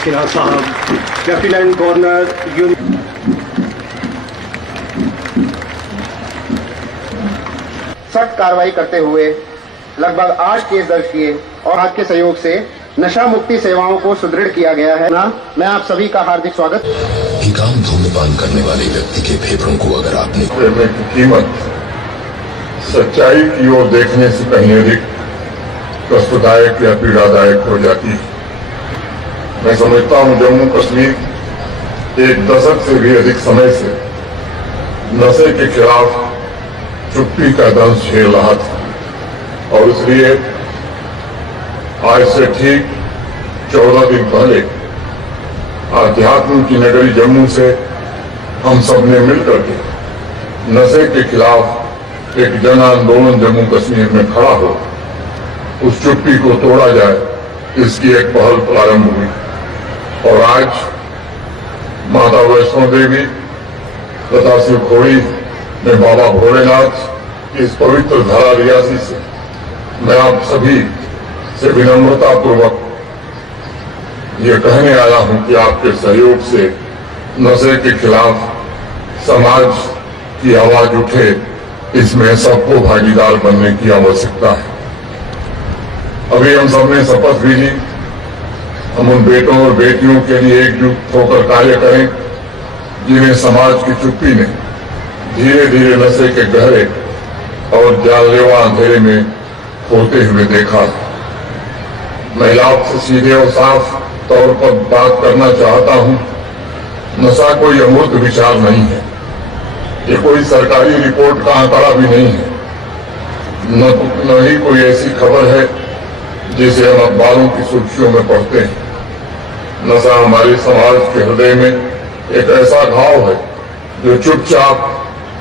सिन्हा साहब, lieutenant governor सख्त कार्रवाई करते हुए लगभग 8 केस दर्ज किए और आपके सहयोग से नशा मुक्ति सेवाओं को सुदृढ़ किया गया है। मैं आप सभी का हार्दिक स्वागत। काम धूम्रपान करने वाले व्यक्ति के फेफड़ों को अगर आपने की कीमत सच्चाई की ओर देखने से कहीं अधिक कष्टदायक या पीड़ादायक हो जाती है। मैं समझता हूं जम्मू कश्मीर एक दशक से भी अधिक समय से नशे के खिलाफ चुप्पी का दंश झेल रहा था और इसलिए आज से ठीक 14 दिन पहले आध्यात्म की नगरी जम्मू से हम सब ने मिलकर के नशे के खिलाफ एक जन आंदोलन जम्मू कश्मीर में खड़ा हो उस चुप्पी को तोड़ा जाए, इसकी एक पहल प्रारंभ हुई। और आज माता वैष्णो देवी तथा शिवखोड़ी में बाबा भोलेनाथ इस पवित्र धरा रियासी से मैं आप सभी से विनम्रता पूर्वक ये कहने आया हूं कि आपके सहयोग से नशे के खिलाफ समाज की आवाज उठे, इसमें सबको भागीदार बनने की आवश्यकता है। अभी हम सबने शपथ भी ली, हम उन बेटों और बेटियों के लिए एकजुट होकर कार्य करें जिन्हें समाज की चुप्पी ने धीरे धीरे नशे के गहरे और जानलेवा अंधेरे में होते हुए देखा। मैं आपसे सीधे और साफ तौर पर बात करना चाहता हूं। नशा कोई अमूर्त विचार नहीं है, ये कोई सरकारी रिपोर्ट का आंकड़ा भी नहीं है, न ही कोई ऐसी खबर है जिसे हम अखबारों की सुर्खियों में पढ़ते हैं। नशा हमारे समाज के हृदय में एक ऐसा घाव है जो चुपचाप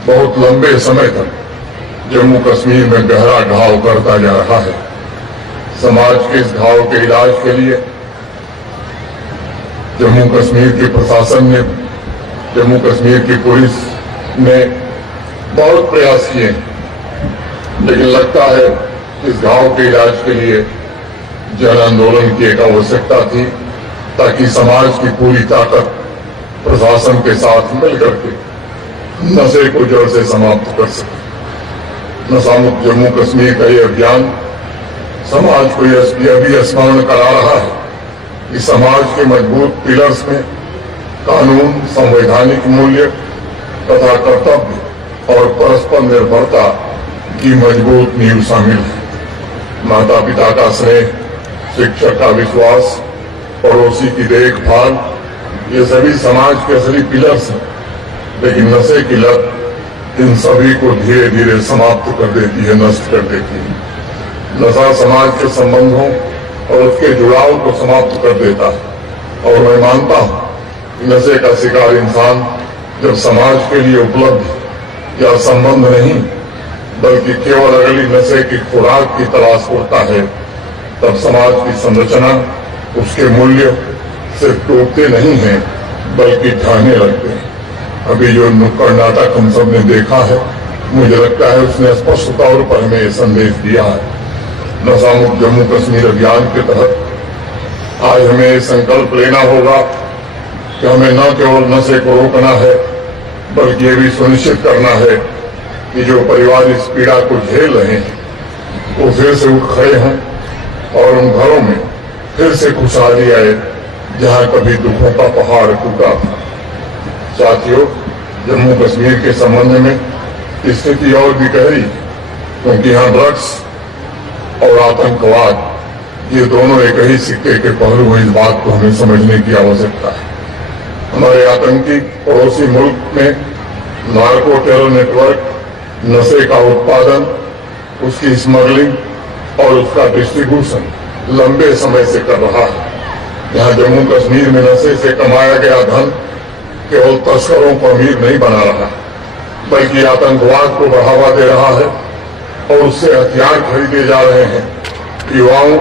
बहुत लंबे समय तक जम्मू कश्मीर में गहरा घाव करता जा रहा है। समाज के इस घाव के इलाज के लिए जम्मू कश्मीर के प्रशासन ने, जम्मू कश्मीर की पुलिस ने बहुत प्रयास किए, लेकिन लगता है इस घाव के इलाज के लिए जन आंदोलन की एक आवश्यकता थी ताकि समाज की पूरी ताकत प्रशासन के साथ मिलकर के नशे को जड़ से समाप्त कर सके। नशा मुक्त जम्मू कश्मीर का ये अभियान समाज को यह भी स्मरण करा रहा है कि समाज के मजबूत पिलर्स में कानून, संवैधानिक मूल्य तथा कर्तव्य और परस्पर निर्भरता की मजबूत नींव शामिल है। माता पिता का स्नेह, शिक्षक का विश्वास, पड़ोसी की देखभाल, ये सभी समाज के असली पिलर्स हैं। लेकिन नशे की लत इन सभी को धीरे धीरे समाप्त कर देती है, नष्ट कर देती है। नशा समाज के संबंधों और उसके जुड़ाव को समाप्त कर देता है। और मैं मानता हूं कि नशे का शिकार इंसान जब समाज के लिए उपलब्ध या संबंध नहीं बल्कि केवल अगली नशे की खुराक की तलाश करता है, तब समाज की संरचना, उसके मूल्य सिर्फ टूटते नहीं हैं बल्कि ढहने लगते हैं। अभी जो नुक्कड़ नाटक हम सब ने देखा है, मुझे लगता है उसने स्पष्ट तौर पर हमें ये संदेश दिया है। नशा मुक्त जम्मू कश्मीर अभियान के तहत आज हमें ये संकल्प लेना होगा कि हमें न केवल नशे को रोकना है बल्कि ये भी सुनिश्चित करना है कि जो परिवार इस पीड़ा को झेल रहे हैं वो फिर से उठ खड़े हों और उन घरों में फिर से खुशहाली आए जहां कभी दुखों का पहाड़ टूटा था। साथियों, जम्मू कश्मीर के संबंध में स्थिति और भी गहरी है, क्योंकि यहाँ ड्रग्स और आतंकवाद ये दोनों एक ही सिक्के के पहलू हैं। इस बात को हमें समझने की आवश्यकता है। हमारे आतंकी पड़ोसी मुल्क में नार्को टेरर नेटवर्क नशे का उत्पादन, उसकी स्मगलिंग और उसका डिस्ट्रीब्यूशन लंबे समय से कर रहा है। यहाँ जम्मू कश्मीर में नशे से कमाया गया धन केवल तस्करों को अमीर नहीं बना रहा बल्कि आतंकवाद को बढ़ावा दे रहा है और उससे हथियार खरीदे जा रहे हैं। युवाओं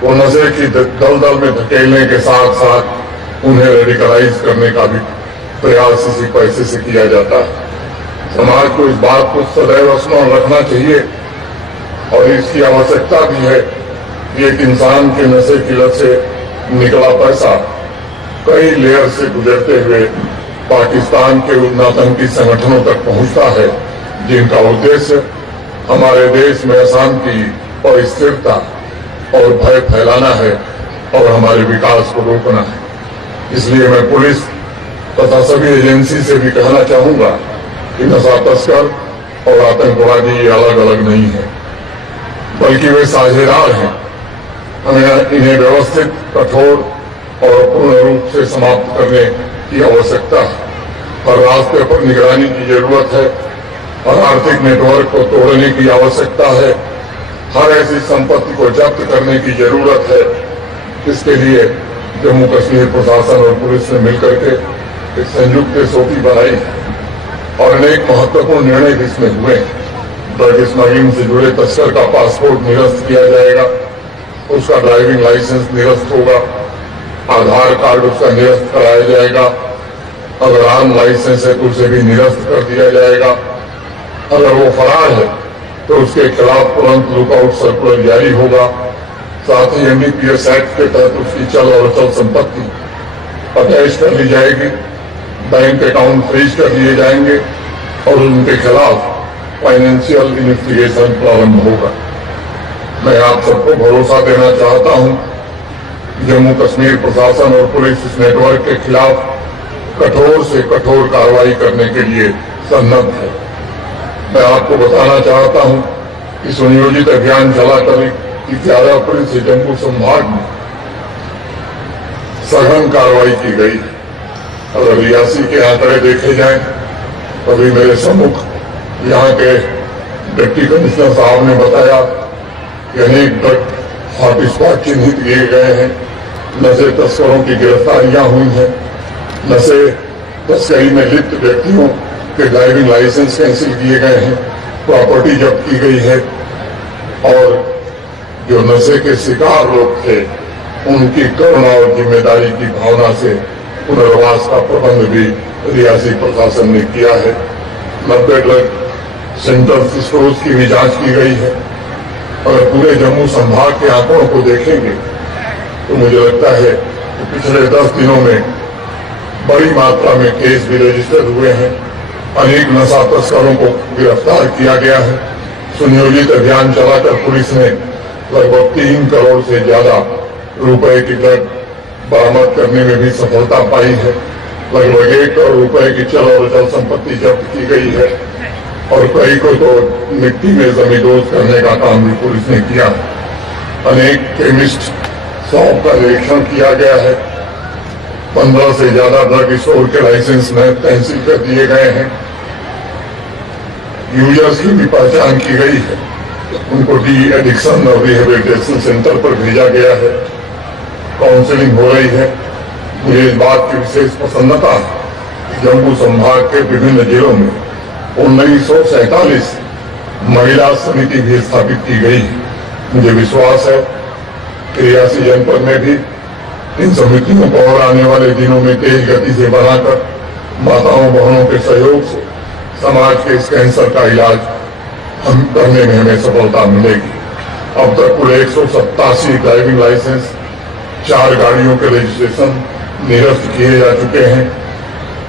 को नशे की दलदल में धकेलने के साथ साथ उन्हें रेडिकलाइज करने का भी प्रयास इसी पैसे से किया जाता है। समाज को इस बात को सदैव स्मरण रखना चाहिए और इसकी आवश्यकता भी है कि एक इंसान के नशे की लत से निकला पैसा कई लेयर से गुजरते हुए पाकिस्तान के उन आतंकी संगठनों तक पहुंचता है जिनका उद्देश्य हमारे देश में अशांति और स्थिरता और भय फैलाना है और हमारे विकास को रोकना है। इसलिए मैं पुलिस तथा सभी एजेंसी से भी कहना चाहूंगा कि नशा तस्कर और आतंकवादी ये अलग अलग नहीं है बल्कि वे साझेदार हैं। हमें इन्हें व्यवस्थित, कठोर और पूर्ण रूप से समाप्त करने की आवश्यकता है। हर रास्ते पर निगरानी की जरूरत है और आर्थिक नेटवर्क को तोड़ने की आवश्यकता है। हर ऐसी संपत्ति को जब्त करने की जरूरत है। इसके लिए जम्मू कश्मीर प्रशासन और पुलिस ने मिलकर के एक संयुक्त एसओपी बनाई और अनेक महत्वपूर्ण निर्णय भी इसमें हुए। ड्रग स्मगलिंग से जुड़े तस्कर का पासपोर्ट निरस्त किया जाएगा, उसका ड्राइविंग लाइसेंस निरस्त होगा, आधार कार्ड उसका निरस्त कराया जाएगा। अगर आर्म लाइसेंस है तो उसे भी निरस्त कर दिया जाएगा। अगर वो फरार है तो उसके खिलाफ तुरंत लुकआउट सर्कुलर जारी होगा। साथ ही एनडीपीएस एक्ट के तहत उसकी चल और अचल संपत्ति अटैच कर ली जाएगी, बैंक अकाउंट फ्रीज कर दिए जाएंगे और उनके खिलाफ फाइनेंशियल इन्वेस्टिगेशन प्रारंभ होगा। मैं आप सबको भरोसा देना चाहता हूं, जम्मू कश्मीर प्रशासन और पुलिस इस नेटवर्क के खिलाफ कठोर से कठोर कार्रवाई करने के लिए सन्नद्ध है। मैं आपको बताना चाहता हूं कि सुनियोजित अभियान चलाकर 11 अप्रैल से जम्मू संभाग में सघन कार्रवाई की गई। अगर रियासी के आंकड़े देखे जाएं तो अभी मेरे सम्मुख यहाँ के डिप्टी कमिश्नर साहब ने बताया कि अनेक ड्रग हॉटस्पॉट चिन्हित किए गए हैं, नशे तस्करों की गिरफ्तारियां हुई हैं, नशे तस्करी में लिप्त व्यक्तियों के ड्राइविंग लाइसेंस कैंसिल किए गए हैं, प्रॉपर्टी जब्त की गई है और जो नशे के शिकार लोग थे उनकी करुणा और जिम्मेदारी की भावना से पुनर्वास का प्रबंध भी रियासी प्रशासन ने किया है। 90 ड्रग सेंटर स्टोर्स की भी जांच की गई है। अगर पूरे जम्मू संभाग के आंकड़ों को देखेंगे तो मुझे लगता है कि पिछले 10 दिनों में बड़ी मात्रा में केस भी रजिस्टर हुए हैं। अनेक नशा तस्करों को गिरफ्तार किया गया है। सुनियोजित अभियान चलाकर पुलिस ने लगभग 3 करोड़ से ज्यादा रुपए की ड्रग बरामद करने में भी सफलता पाई है। लगभग 1 करोड़ रुपए की चल और अचल संपत्ति जब्त की गई है और कई को तो मिट्टी में जमींदोज करने का काम भी पुलिस ने किया। अनेक केमिस्ट शॉप का निरीक्षण किया गया है। 15 से ज्यादा ड्रग स्टोर के लाइसेंस में तहसील कर दिए गए हैं। यूजर्स की भी पहचान की गई है। उनको डी एडिक्शन और रिहेबिलिटेशन सेंटर पर भेजा गया है। काउंसलिंग हो रही है। मुझे इस बात की विशेष प्रसन्नता है। जम्मू संभाग के विभिन्न जिलों में 1947 महिला समिति भी स्थापित की गई है। मुझे विश्वास है कि रियासी जनपद में भी इन समितियों को और आने वाले दिनों में तेज गति से बनाकर माताओं बहनों के सहयोग से समाज के इस कैंसर का इलाज हम करने में हमें सफलता मिलेगी। अब तक कुल 187 ड्राइविंग लाइसेंस, 4 गाड़ियों के रजिस्ट्रेशन निरस्त किए जा चुके हैं।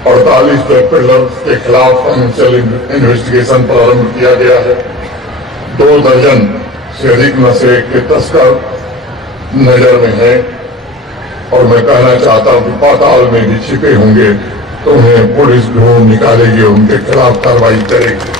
48 ड्रग पेडलर्स के खिलाफ फाइनेंशियल इन्वेस्टिगेशन प्रारंभ किया गया है। 2 दर्जन से अधिक नशे के तस्कर नजर में है और मैं कहना चाहता हूं कि पाताल में भी छिपे होंगे तो उन्हें पुलिस ढूंढ निकालेगी और उनके खिलाफ कार्रवाई करेगी।